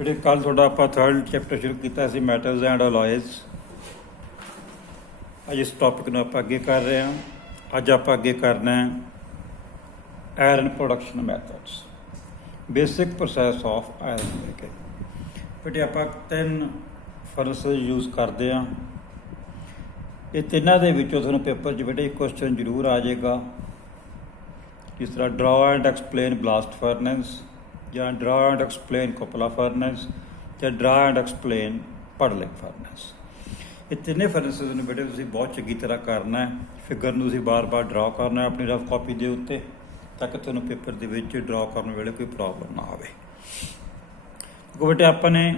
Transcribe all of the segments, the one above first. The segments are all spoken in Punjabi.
ਜਿਹੜੇ ਕੱਲ੍ਹ ਤੁਹਾਡਾ ਆਪਾਂ ਥਰਡ ਚੈਪਟਰ ਸ਼ੁਰੂ ਕੀਤਾ ਸੀ ਮੈਟਲਸ ਐਂਡ ਅਲੋਇਜ਼। ਅੱਜ ਇਸ ਟੌਪਿਕ ਨੂੰ ਆਪਾਂ ਅੱਗੇ ਕਰ ਰਹੇ ਹਾਂ। ਅੱਜ ਆਪਾਂ ਅੱਗੇ ਕਰਨਾ ਹੈ iron production methods, basic process of iron making. ਬੇਟੇ ਆਪਾਂ 3 ਫਰਨੈਸਿਸ ਯੂਜ਼ ਕਰਦੇ ਹਾਂ। ਇਹ ਤਿੰਨਾਂ ਦੇ ਵਿੱਚੋਂ ਤੁਹਾਨੂੰ ਪੇਪਰ 'ਚ ਬੇਟੇ ਇੱਕ ਕੁਐਸਚਨ ਜ਼ਰੂਰ ਆ ਜਾਏਗਾ, ਜਿਸ ਤਰ੍ਹਾਂ ਡਰਾ ਐਂਡ ਐਕਸਪਲੇਨ ਬਲਾਸਟ ਫਰਨੈਸ, ਜਾਂ ਡਰਾ ਐਂਡ ਐਕਸਪਲੇਨ ਕੋਪਲਾ ਫਰਨੈਸ, ਜਾਂ ਡਰਾ ਐਂਡ ਐਕਸਪਲੇਨ ਪੜਲਿੰਗ ਫਰਨੈਸ। ਇਹ ਤਿੰਨੇ ਫਰਨੈਸਿਸ ਨੂੰ ਬੇਟੇ ਤੁਸੀਂ ਬਹੁਤ ਚੰਗੀ ਤਰ੍ਹਾਂ ਕਰਨਾ ਹੈ। ਫਿਗਰ ਨੂੰ ਤੁਸੀਂ ਬਾਰ-ਬਾਰ ਡਰਾ ਕਰਨਾ ਹੈ ਆਪਣੀ ਰਫ ਕਾਪੀ ਦੇ ਉੱਤੇ, ਤਾਂ ਕਿ ਤੁਹਾਨੂੰ ਪੇਪਰ ਦੇ ਵਿੱਚ ਡਰਾ ਕਰਨ ਵੇਲੇ ਕੋਈ ਪ੍ਰੋਬਲਮ ਨਾ ਆਵੇ। ਕਿਉਂਕਿ ਬੇਟੇ ਆਪਾਂ ਨੇ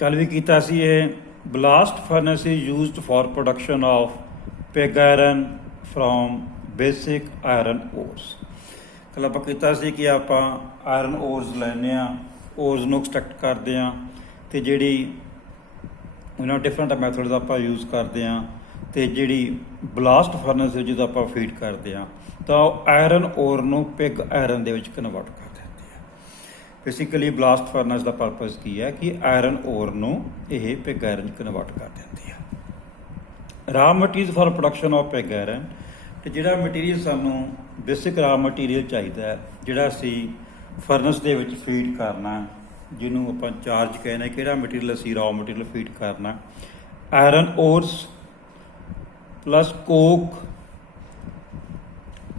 ਕੱਲ੍ਹ ਵੀ ਕੀਤਾ ਸੀ, ਇਹ blast furnace is used for production of pig iron from basic iron ores. ਕੱਲ੍ਹ ਆਪਾਂ ਕੀਤਾ ਸੀ ਕਿ ਆਪਾਂ ਆਇਰਨ ਓਰਸ ਲੈਂਦੇ ਹਾਂ, ਓਰਸ ਨੂੰ ਐਕਸਟਰੈਕਟ ਕਰਦੇ ਹਾਂ, ਅਤੇ ਜਿਹੜੀ ਉਹਨਾਂ ਡਿਫਰੈਂਟ ਮੈਥਡਸ ਆਪਾਂ ਯੂਜ਼ ਕਰਦੇ ਹਾਂ, ਅਤੇ ਜਿਹੜੀ ਬਲਾਸਟ ਫਰਨੈਸ ਜਦੋਂ ਆਪਾਂ ਫੀਡ ਕਰਦੇ ਹਾਂ ਤਾਂ ਉਹ ਆਇਰਨ ਓਰ ਨੂੰ ਪਿਗ ਆਇਰਨ ਦੇ ਵਿੱਚ ਕਨਵਰਟ ਕਰ ਦਿੰਦੀ ਹੈ। ਬੇਸਿਕਲੀ ਬਲਾਸਟ ਫਰਨੈਸ ਦਾ ਪਰਪਸ ਕੀ ਹੈ ਕਿ ਆਇਰਨ ਓਰ ਨੂੰ ਇਹ ਪਿਗ ਆਇਰਨ 'ਚ ਕਨਵਰਟ ਕਰ ਦਿੰਦੀ ਹੈ। ਰਾ material for production of pig iron, ਅਤੇ ਜਿਹੜਾ ਮਟੀਰੀਅਲ ਸਾਨੂੰ ਬੇਸਿਕ ਰਾ ਮਟੀਰੀਅਲ ਚਾਹੀਦਾ ਹੈ, ਜਿਹੜਾ ਅਸੀਂ ਫਰਨੈਸ ਦੇ ਵਿੱਚ ਫੀਡ ਕਰਨਾ, ਜਿਹਨੂੰ ਆਪਾਂ ਚਾਰਜ ਕਹਿੰਦੇ, ਕਿਹੜਾ ਮਟੀਰੀਅਲ ਅਸੀਂ ਰਾ ਮਟੀਰੀਅਲ ਫੀਡ ਕਰਨਾ, ਆਇਰਨ ਓਰਸ ਪਲੱਸ ਕੋਕ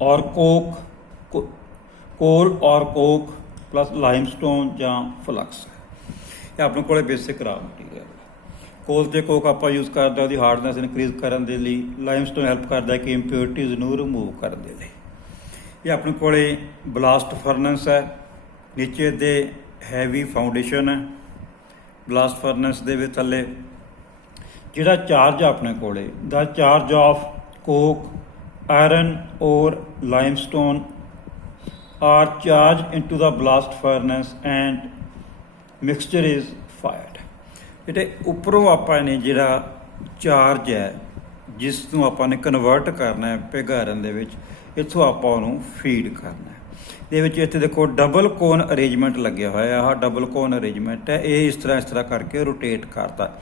ਔਰ ਕੋਲ ਔਰ ਕੋਕ ਪਲੱਸ ਲਾਈਮਸਟੋਨ ਜਾਂ ਫਲਕਸ। ਇਹ ਆਪਣੇ ਕੋਲ ਬੇਸਿਕ ਰਾ ਮਟੀਰੀਅਲ। ਕੋਲ ਅਤੇ ਕੋਕ ਆਪਾਂ ਯੂਜ਼ ਕਰਦੇ ਉਹਦੀ ਹਾਰਡਨੈਸ ਇਨਕਰੀਜ਼ ਕਰਨ ਦੇ ਲਈ। ਲਾਈਮਸਟੋਨ ਹੈਲਪ ਕਰਦਾ ਕਿ ਇੰਪਿਓਰਿਟੀਜ਼ ਨੂੰ ਰਿਮੂਵ ਕਰਨ ਦੇ ਲਈ। ਇਹ ਆਪਣੇ ਕੋਲ ਬਲਾਸਟ ਫਰਨੈਸ ਹੈ, ਨੀਚੇ ਦੇ ਹੈਵੀ ਫਾਊਂਡੇਸ਼ਨ ਹੈ। ਬਲਾਸਟ ਫਰਨੈਸ ਦੇ ਵਿੱਚ ਥੱਲੇ ਜਿਹੜਾ ਚਾਰਜ ਆਪਣੇ ਕੋਲ ਦਾ charge of coke, iron ore limestone are charge into the blast furnace and mixture is fired. ਜਿਹੜੇ ਉੱਪਰੋਂ ਆਪਾਂ ਨੇ ਜਿਹੜਾ ਚਾਰਜ ਹੈ, ਜਿਸ ਨੂੰ ਆਪਾਂ ਨੇ ਕਨਵਰਟ ਕਰਨਾ ਹੈ ਪਿਗ ਆਇਰਨ ਦੇ ਵਿੱਚ, ਇੱਥੋਂ ਆਪਾਂ ਉਹਨੂੰ ਫੀਡ ਕਰਨਾ ਹੈ। ਇਹਦੇ ਵਿੱਚ ਇੱਥੇ ਦੇਖੋ ਡਬਲ ਕੋਨ ਅਰੇਂਜਮੈਂਟ ਲੱਗਿਆ ਹੋਇਆ। ਆਹ ਡਬਲ ਕੋਨ ਅਰੇਂਜਮੈਂਟ ਹੈ, ਇਹ ਇਸ ਤਰ੍ਹਾਂ ਕਰਕੇ ਰੋਟੇਟ ਕਰਦਾ,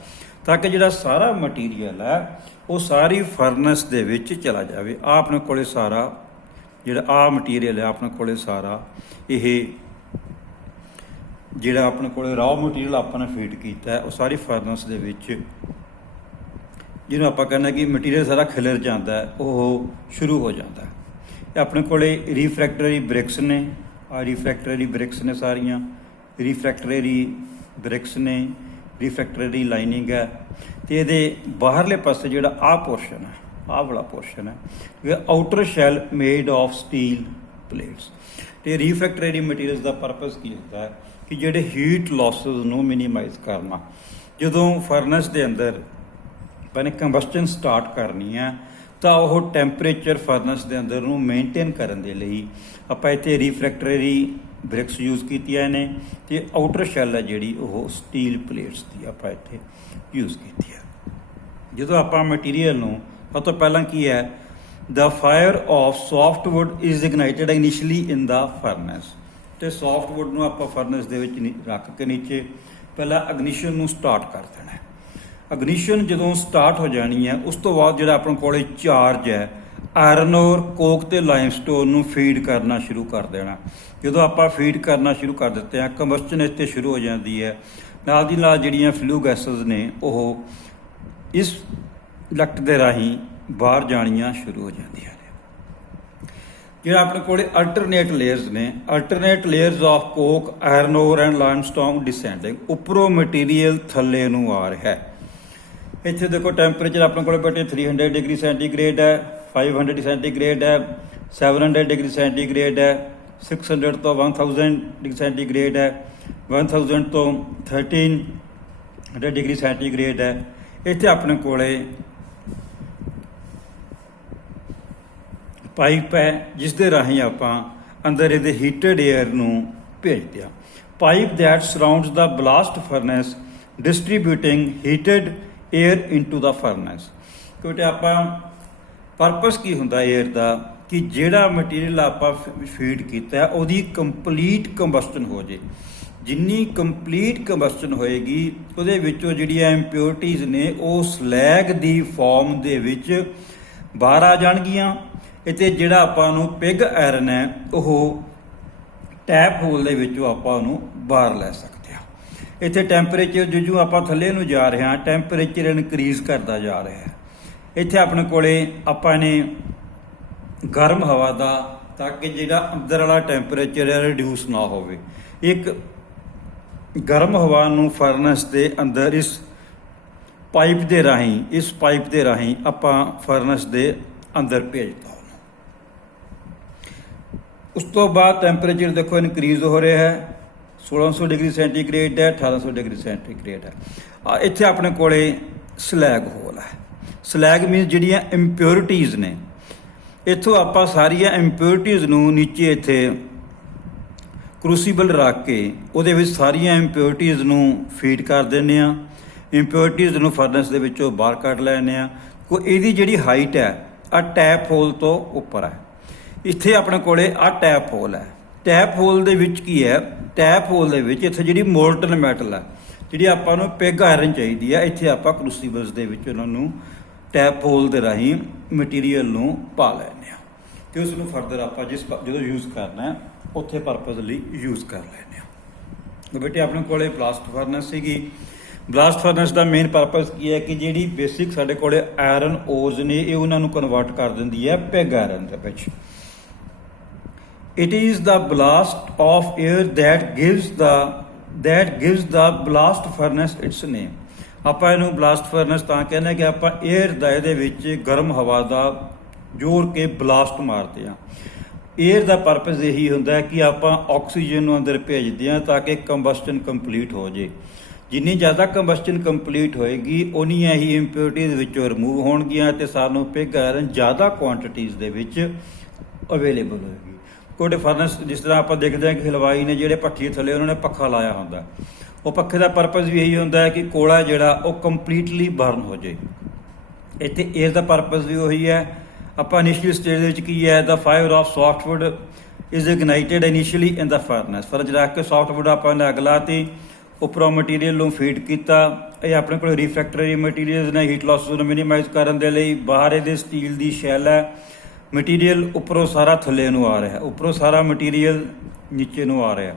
ਤਾਂ ਕਿ ਜਿਹੜਾ ਸਾਰਾ ਮਟੀਰੀਅਲ ਹੈ ਉਹ ਸਾਰੀ ਫਰਨੈਸ ਦੇ ਵਿੱਚ ਚਲਾ ਜਾਵੇ। ਆਹ ਆਪਣੇ ਕੋਲ ਸਾਰਾ ਜਿਹੜਾ ਆਹ ਮਟੀਰੀਅਲ ਹੈ ਆਪਣੇ ਕੋਲ ਸਾਰਾ, ਇਹ ਜਿਹੜਾ ਆਪਣੇ ਕੋਲ ਰਾਅ ਮਟੀਰੀਅਲ ਆਪਾਂ ਨੇ ਫੀਡ ਕੀਤਾ ਹੈ, ਉਹ ਸਾਰੀ ਫਰਨੈਸ ਦੇ ਵਿੱਚ, ਜਿਹਨੂੰ ਆਪਾਂ ਕਹਿੰਦੇ ਕਿ ਮਟੀਰੀਅਲ ਸਾਰਾ ਖਿਲਰ ਜਾਂਦਾ, ਉਹ ਸ਼ੁਰੂ ਹੋ ਜਾਂਦਾ। ਇਹ ਆਪਣੇ ਕੋਲ ਰੀਫਰੈਕਟਰੀ ਬ੍ਰਿਕਸ ਨੇ। ਆਹ ਰੀਫਰੈਕਟਰੀ ਬ੍ਰਿਕਸ ਨੇ ਸਾਰੀਆਂ, ਰੀਫਰੈਕਟਰੀ ਬ੍ਰਿਕਸ ਨੇ, ਰੀਫਰੈਕਟਰੀ ਲਾਈਨਿੰਗ ਹੈ। ਅਤੇ ਇਹਦੇ ਬਾਹਰਲੇ ਪਾਸੇ ਜਿਹੜਾ ਆਹ ਪੋਰਸ਼ਨ ਹੈ, ਆਹ ਵਾਲਾ ਪੋਰਸ਼ਨ ਹੈ, ਇਹ outer shell made of steel plates. ਅਤੇ ਰੀਫਰੈਕਟਰੀ ਮਟੀਰੀਅਲਸ ਦਾ ਪਰਪਸ ਕੀ ਹੁੰਦਾ ਹੈ ਕਿ ਜਿਹੜੇ ਹੀਟ ਲਾਸਿਸ ਨੂੰ ਮਿਨੀਮਾਈਜ਼ ਕਰਨਾ। ਜਦੋਂ ਫਰਨੈਸ ਦੇ ਅੰਦਰ ਆਪਾਂ ਨੇ ਕੰਬਸਟਨ ਸਟਾਰਟ ਕਰਨੀ ਹੈ, ਤਾਂ ਉਹ ਟੈਂਪਰੇਚਰ ਫਰਨੈਸ ਦੇ ਅੰਦਰ ਨੂੰ ਮੇਨਟੇਨ ਕਰਨ ਦੇ ਲਈ ਆਪਾਂ ਇੱਥੇ ਰੀਫਰੈਕਟਰੀ ਬ੍ਰਿਕਸ ਯੂਜ਼ ਕੀਤੀਆਂ ਨੇ, ਅਤੇ ਆਊਟਰ ਸ਼ੈਲ ਹੈ ਜਿਹੜੀ ਉਹ ਸਟੀਲ ਪਲੇਟਸ ਦੀ ਆਪਾਂ ਇੱਥੇ ਯੂਜ਼ ਕੀਤੀ ਹੈ। ਜਦੋਂ ਆਪਾਂ ਮਟੀਰੀਅਲ ਨੂੰ, ਸਭ ਤੋਂ ਪਹਿਲਾਂ ਕੀ ਹੈ, the fire of softwood is ignited initially in the furnace. ਅਤੇ ਸੌਫਟਵੁੱਡ ਨੂੰ ਆਪਾਂ ਫਰਨੈਸ ਦੇ ਵਿੱਚ ਰੱਖ ਕੇ ਨੀਚੇ ਪਹਿਲਾਂ ਅਗਨੀਸ਼ਨ ਨੂੰ ਸਟਾਰਟ ਕਰ ਦੇਣਾ। ਅਗਨੀਸ਼ਨ ਜਦੋਂ ਸਟਾਰਟ ਹੋ ਜਾਣੀ ਹੈ, ਉਸ ਤੋਂ ਬਾਅਦ ਜਿਹੜਾ ਆਪਣੇ ਕੋਲ ਚਾਰਜ ਹੈ, ਆਇਰਨ ਔਰ ਕੋਕ ਅਤੇ ਲਾਈਮਸਟੋਨ ਨੂੰ ਫੀਡ ਕਰਨਾ ਸ਼ੁਰੂ ਕਰ ਦੇਣਾ। ਜਦੋਂ ਆਪਾਂ ਫੀਡ ਕਰਨਾ ਸ਼ੁਰੂ ਕਰ ਦਿੱਤੇ ਹਾਂ, ਕੰਬਸਸ਼ਨ ਇੱਥੇ ਸ਼ੁਰੂ ਹੋ ਜਾਂਦੀ ਹੈ। ਨਾਲ ਦੀ ਨਾਲ ਜਿਹੜੀਆਂ ਫਲੂ ਗੈਸਸ ਨੇ ਉਹ ਇਸ ਡਕਟ ਦੇ ਰਾਹੀਂ ਬਾਹਰ ਜਾਣੀਆਂ ਸ਼ੁਰੂ ਹੋ ਜਾਂਦੀਆਂ ਨੇ। ਜਿਹੜਾ ਆਪਣੇ ਕੋਲ ਅਲਟਰਨੇਟ ਲੇਅਰਸ ਨੇ, alternate layers of coke, iron ਔਰ ਐਂਡ ਲਾਈਮਸਟੋਨ ਡਿਸੈਂਡਿੰਗ। ਉੱਪਰੋਂ ਮਟੀਰੀਅਲ ਥੱਲੇ ਨੂੰ ਆ ਰਿਹਾ ਹੈ। ਇੱਥੇ ਦੇਖੋ ਟੈਂਪਰੇਚਰ ਆਪਣੇ ਕੋਲ ਬੇਟੇ 300 ਡਿਗਰੀ ਸੈਂਟੀਗ੍ਰੇਡ ਹੈ, 500 ਸੈਂਟੀਗ੍ਰੇਡ ਹੈ, 700 ਡਿਗਰੀ ਸੈਂਟੀਗ੍ਰੇਡ ਹੈ, 600 ਤੋਂ 1000 ਡਿਗਰੀ ਸੈਂਟੀਗ੍ਰੇਡ ਹੈ, 1000 ਤੋਂ 1300 ਡਿਗਰੀ ਸੈਂਟੀਗ੍ਰੇਡ ਹੈ। ਇੱਥੇ ਆਪਣੇ ਕੋਲ ਪਾਈਪ ਹੈ, ਜਿਸ ਦੇ ਰਾਹੀਂ ਆਪਾਂ ਅੰਦਰ ਇਹਦੇ ਹੀਟਡ ਏਅਰ ਨੂੰ ਭੇਜਦੇ ਹਾਂ। Pipe that surrounds the blast furnace distributing heated air into the furnace. ਕਿਉਂਕਿ ਆਪਾਂ ਪਰਪਸ ਕੀ ਹੁੰਦਾ ਏਅਰ ਦਾ, ਕਿ ਜਿਹੜਾ ਮਟੀਰੀਅਲ ਆਪਾਂ ਫੀਡ ਕੀਤਾ ਉਹਦੀ ਕੰਪਲੀਟ ਕੰਬਸਟਨ ਹੋ ਜੇ। ਜਿੰਨੀ ਕੰਪਲੀਟ ਕੰਬਸਟਨ ਹੋਏਗੀ ਉਹਦੇ ਵਿੱਚੋਂ ਜਿਹੜੀਆਂ ਇੰਪਿਓਰਿਟੀਜ਼ ਨੇ ਉਹ ਸਲੈਗ ਦੀ ਫਾਰਮ ਦੇ ਵਿੱਚ ਬਾਹਰ ਆ ਜਾਣਗੀਆਂ। ਅਤੇ ਜਿਹੜਾ ਆਪਾਂ ਨੂੰ ਪਿਗ ਆਇਰਨ ਹੈ ਉਹ ਟੈਪ ਹੋਲ ਦੇ ਵਿੱਚੋਂ ਆਪਾਂ ਉਹਨੂੰ ਬਾਹਰ ਲੈ ਸਕਦੇ ਹਾਂ। ਇੱਥੇ ਟੈਂਪਰੇਚਰ ਜਿਉਂ ਆਪਾਂ ਥੱਲੇ ਨੂੰ ਜਾ ਰਹੇ ਹਾਂ ਟੈਂਪਰੇਚਰ ਇਨਕਰੀਜ਼ ਕਰਦਾ ਜਾ ਰਿਹਾ ਹੈ। ਇੱਥੇ ਆਪਣੇ ਕੋਲੇ ਆਪਾਂ ਨੇ ਗਰਮ ਹਵਾ ਦਾ, ਤਾਂ ਕਿ ਜਿਹੜਾ ਅੰਦਰ ਵਾਲਾ ਟੈਂਪਰੇਚਰ ਹੈ ਰਿਡਿਊਸ ਨਾ ਹੋਵੇ। ਇੱਕ ਗਰਮ ਹਵਾ ਨੂੰ ਫਰਨੈਸ ਦੇ ਅੰਦਰ ਇਸ ਪਾਈਪ ਦੇ ਰਾਹੀਂ ਆਪਾਂ ਫਰਨੈਸ ਦੇ ਅੰਦਰ ਭੇਜਤਾ। ਉਸ ਤੋਂ ਬਾਅਦ ਟੈਂਪਰੇਚਰ ਦੇਖੋ ਇਨਕਰੀਜ਼ ਹੋ ਰਿਹਾ ਹੈ। 1600 ਡਿਗਰੀ ਸੈਂਟੀਗ੍ਰੇਡ ਹੈ, 1800 ਡਿਗਰੀ ਸੈਂਟੀਗ੍ਰੇਡ ਹੈ। ਇੱਥੇ ਆਪਣੇ ਕੋਲੇ ਸਲੈਗ ਹੋਲ ਹੈ। ਸਲੈਗ ਮੀਨਸ ਜਿਹੜੀਆਂ ਇੰਪਿਓਰਿਟੀਜ਼ ਨੇ, ਇੱਥੋਂ ਆਪਾਂ ਸਾਰੀਆਂ ਇੰਪਿਓਰਿਟੀਜ਼ ਨੂੰ ਨੀਚੇ ਇੱਥੇ ਕਰੂਸੀਬਲ ਰੱਖ ਕੇ ਉਹਦੇ ਵਿੱਚ ਸਾਰੀਆਂ ਇੰਪਿਓਰਿਟੀਜ਼ ਨੂੰ ਫੀਡ ਕਰ ਦਿੰਦੇ ਹਾਂ। ਇੰਪਿਓਰਿਟੀਜ਼ ਨੂੰ ਫਰਨੈਸ ਦੇ ਵਿੱਚੋਂ ਬਾਹਰ ਕੱਢ ਲੈਂਦੇ ਹਾਂ। ਇਹਦੀ ਜਿਹੜੀ ਹਾਈਟ ਹੈ ਆ ਟੈਪ ਹੋਲ ਤੋਂ ਉੱਪਰ ਹੈ। ਇੱਥੇ ਆਪਣੇ ਕੋਲੇ ਆ ਟੈਪ ਹੋਲ ਹੈ। ਟੈਪ ਹੋਲ ਦੇ ਵਿੱਚ ਕੀ ਹੈ, ਟੈਪ ਹੋਲ ਦੇ ਵਿੱਚ ਇੱਥੇ ਜਿਹੜੀ ਮੋਲਟਨ ਮੈਟਲ ਹੈ, ਜਿਹੜੀ ਆਪਾਂ ਨੂੰ ਪਿਗ ਆਇਰਨ ਚਾਹੀਦੀ ਹੈ, ਇੱਥੇ ਆਪਾਂ ਕਰੂਸੀਬਲਸ ਦੇ ਵਿੱਚ ਉਹਨਾਂ ਨੂੰ ਟੈਪ ਹੋਲ ਦੇ ਰਾਹੀਂ ਮਟੀਰੀਅਲ ਨੂੰ ਪਾ ਲੈਂਦੇ ਹਾਂ ਅਤੇ ਉਸ ਨੂੰ ਫਰਦਰ ਆਪਾਂ ਜਦੋਂ ਯੂਜ਼ ਕਰਨਾ ਹੈ ਉੱਥੇ ਪਰਪਸ ਲਈ ਯੂਜ਼ ਕਰ ਲੈਂਦੇ ਹਾਂ। ਬੇਟੇ ਆਪਣੇ ਕੋਲੇ ਬਲਾਸਟ ਫਰਨੈਸ ਸੀਗੀ। ਬਲਾਸਟ ਫਰਨੈਸ ਦਾ ਮੇਨ ਪਰਪਸ ਕੀ ਹੈ ਕਿ ਜਿਹੜੀ ਬੇਸਿਕ ਸਾਡੇ ਕੋਲੇ ਆਇਰਨ ਓਰਸ ਨੇ ਇਹ ਉਹਨਾਂ ਨੂੰ ਕਨਵਰਟ ਕਰ ਦਿੰਦੀ ਹੈ ਪਿਗ ਆਇਰਨ ਦੇ ਵਿੱਚ। It is the blast of air that gives the blast furnace its name. ਆਪਾਂ ਇਹਨੂੰ ਬਲਾਸਟ ਫਰਨੈਸ ਤਾਂ ਕਹਿੰਦੇ ਕਿ ਆਪਾਂ 에ਅਰ ਦਾ ਇਹਦੇ ਵਿੱਚ ਗਰਮ ਹਵਾ ਦਾ ਜੋੜ ਕੇ ਬਲਾਸਟ ਮਾਰਦੇ ਹਾਂ। 에ਅਰ ਦਾ ਪਰਪਸ ਇਹੀ ਹੁੰਦਾ ਹੈ ਕਿ ਆਪਾਂ ਆਕਸੀਜਨ ਨੂੰ ਅੰਦਰ ਭੇਜਦੇ ਹਾਂ ਤਾਂ ਕਿ ਕੰਬਸਟਨ ਕੰਪਲੀਟ ਹੋ ਜੇ। ਜਿੰਨੀ ਜ਼ਿਆਦਾ ਕੰਬਸਟਨ ਕੰਪਲੀਟ ਹੋਏਗੀ ਉਨੀਆਂ ਹੀ ਇੰਪਿਓਰਿਟੀਜ਼ ਵਿੱਚੋਂ ਰਿਮੂਵ ਹੋਣਗੀਆਂ ਅਤੇ ਸਾਨੂੰ ਪਿਗ ਆਇਰਨ ਜ਼ਿਆਦਾ ਕੁਆਂਟੀਟੀਜ਼ ਦੇ ਵਿੱਚ ਅਵੇਲੇਬਲ ਹੋਏਗੀ। ਕੋਡੇ ਫਰਨੈਸ ਜਿਸ ਤਰ੍ਹਾਂ ਆਪਾਂ ਦੇਖਦੇ ਹਾਂ ਕਿ ਹਲਵਾਈ ਨੇ ਜਿਹੜੇ ਭੱਠੀ ਥੱਲੇ ਉਹਨਾਂ ਨੇ ਪੱਖਾ ਲਾਇਆ ਹੁੰਦਾ, ਉਹ ਪੱਖੇ ਦਾ ਪਰਪਸ ਵੀ ਇਹੀ ਹੁੰਦਾ ਹੈ ਕਿ ਕੋਲਾ ਜਿਹੜਾ ਉਹ ਕੰਪਲੀਟਲੀ ਬਰਨ ਹੋ ਜਾਏ। ਇੱਥੇ ਏਅਰ ਦਾ ਪਰਪਸ ਵੀ ਉਹੀ ਹੈ। ਆਪਾਂ ਇਨੀਸ਼ੀਅਲ ਸਟੇਜ ਦੇ ਵਿੱਚ ਕੀ ਹੈ, the fire of softwood is ignited initially in the furnace. ਫਰਜ ਰੱਖ ਕੇ ਸੌਫਟਵੁੱਡ ਆਪਾਂ ਨੇ ਅੱਗ ਲਾਤੀ, ਉੱਪਰੋਂ ਮਟੀਰੀਅਲ ਨੂੰ ਫੀਡ ਕੀਤਾ। ਇਹ ਆਪਣੇ ਕੋਲ ਰਿਫਰੈਕਟਰੀ ਮਟੀਰੀਅਲਸ ਨੇ ਹੀਟ ਲਾਸ ਨੂੰ ਮਿਨੀਮਾਈਜ਼ ਕਰਨ ਦੇ ਲਈ। ਬਾਹਰ ਇਹਦੇ ਸਟੀਲ ਦੀ ਸ਼ੈਲ ਹੈ। ਮਟੀਰੀਅਲ ਉੱਪਰੋਂ ਸਾਰਾ ਥੱਲੇ ਨੂੰ ਆ ਰਿਹਾ, ਉੱਪਰੋਂ ਸਾਰਾ ਮਟੀਰੀਅਲ ਨੀਚੇ ਨੂੰ ਆ ਰਿਹਾ।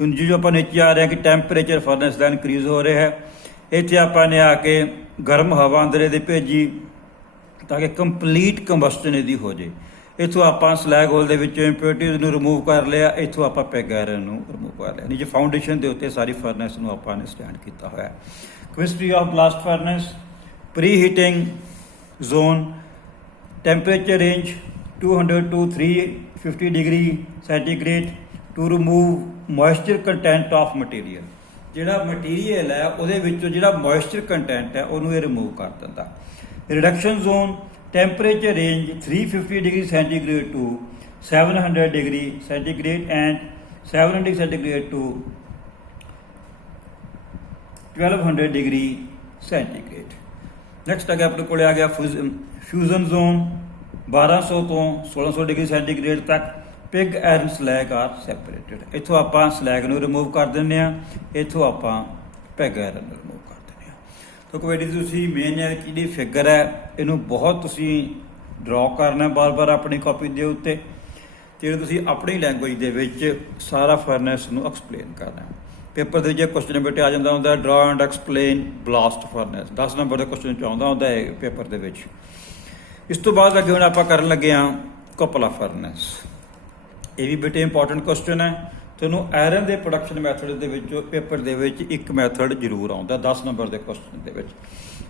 ਜੋ ਆਪਾਂ ਨੀਚੇ ਆ ਰਿਹਾ ਕਿ ਟੈਂਪਰੇਚਰ ਫਰਨੈਸ ਦਾ ਇਨਕਰੀਜ਼ ਹੋ ਰਿਹਾ ਹੈ। ਇੱਥੇ ਆਪਾਂ ਨੇ ਆ ਕੇ ਗਰਮ ਹਵਾ ਅੰਦਰ ਇਹਦੇ ਭੇਜੀ ਤਾਂ ਕਿ ਕੰਪਲੀਟ ਕੰਬਸਟਨ ਇਹਦੀ ਹੋ ਜੇ। ਇੱਥੋਂ ਆਪਾਂ ਸਲੈਗ ਹੋਲ ਦੇ ਵਿੱਚੋਂ ਇੰਪਿਓਰਿਟੀਜ਼ ਨੂੰ ਰਿਮੂਵ ਕਰ ਲਿਆ। ਇੱਥੋਂ ਆਪਾਂ ਪਿਗ ਆਇਰਨ ਨੂੰ ਰਿਮੂਵ ਕਰ ਲਿਆ। ਨੀਚੇ ਫਾਊਂਡੇਸ਼ਨ ਦੇ ਉੱਤੇ ਸਾਰੀ ਫਰਨੈਸ ਨੂੰ ਆਪਾਂ ਨੇ ਸਟੈਂਡ ਕੀਤਾ ਹੋਇਆ। Chemistry of blast furnace, pre heating zone, temperature range 200 to 350 degree centigrade to remove moisture content of material। ਜਿਹੜਾ ਮਟੀਰੀਅਲ ਹੈ ਉਹਦੇ ਵਿੱਚੋਂ ਜਿਹੜਾ ਮੋਇਸਚਰ ਕੰਟੈਂਟ ਹੈ ਉਹਨੂੰ ਇਹ ਰਿਮੂਵ ਕਰ ਦਿੰਦਾ। Reduction zone, temperature range 350 degree centigrade to 700 degree centigrade and 700 centigrade to 1200 degree centigrade। Next ਆ ਗਿਆ ਆਪਣੇ ਕੋਲੇ ਆ ਗਿਆ ਫਿਊਜ਼ਨ ਜ਼ੋਨ, 1200 ਤੋਂ 1600 ਡਿਗਰੀ ਸੈਂਟੀਗ੍ਰੇਡ ਤੱਕ pig iron slag are separated. ਇੱਥੋਂ ਆਪਾਂ ਸਲੈਗ ਨੂੰ ਰਿਮੂਵ ਕਰ ਦਿੰਦੇ ਹਾਂ, ਇੱਥੋਂ ਆਪਾਂ ਪਿਗ ਆਇਰਨ ਨੂੰ ਰਿਮੂਵ ਕਰ ਦਿੰਦੇ ਹਾਂ। ਤਾਂ ਕੋਈ ਤੁਸੀਂ ਮੇਨ ਜਿਹੜੀ ਫਿਗਰ ਹੈ ਇਹਨੂੰ ਬਹੁਤ ਤੁਸੀਂ ਡਰਾ ਕਰਨਾ ਬਾਰ-ਬਾਰ ਆਪਣੀ ਕਾਪੀ ਦੇ ਉੱਤੇ, ਤੇ ਤੁਸੀਂ ਆਪਣੀ ਲੈਂਗੁਏਜ ਦੇ ਵਿੱਚ ਸਾਰਾ ਫਰਨੈਸ ਨੂੰ ਐਕਸਪਲੇਨ ਕਰਨਾ। ਪੇਪਰ ਦੇ ਵਿੱਚ ਕੁਐਸਚਨ ਬੇਟੇ ਆ ਜਾਂਦਾ ਹੁੰਦਾ ਡਰਾ and explain blast furnace, 10 number the question ਚ ਆਉਂਦਾ ਹੁੰਦਾ ਹੈ ਪੇਪਰ ਦੇ ਵਿੱਚ। ਇਸ ਤੋਂ ਬਾਅਦ ਅੱਗੇ ਹੁਣ ਆਪਾਂ ਕਰਨ ਲੱਗੇ ਹਾਂ ਕਪਲਾ ਫਰਨੈਸ। ਇਹ ਵੀ ਬੇਟੇ ਇੰਪੋਰਟੈਂਟ ਕੁਐਸਚਨ ਹੈ। ਤੁਹਾਨੂੰ ਆਇਰਨ ਦੇ ਪ੍ਰੋਡਕਸ਼ਨ ਮੈਥਡ ਦੇ ਵਿੱਚੋਂ ਪੇਪਰ ਦੇ ਵਿੱਚ ਇੱਕ ਮੈਥਡ ਜ਼ਰੂਰ ਆਉਂਦਾ 10 ਨੰਬਰ ਦੇ ਕੁਐਸਚਨ ਦੇ ਵਿੱਚ।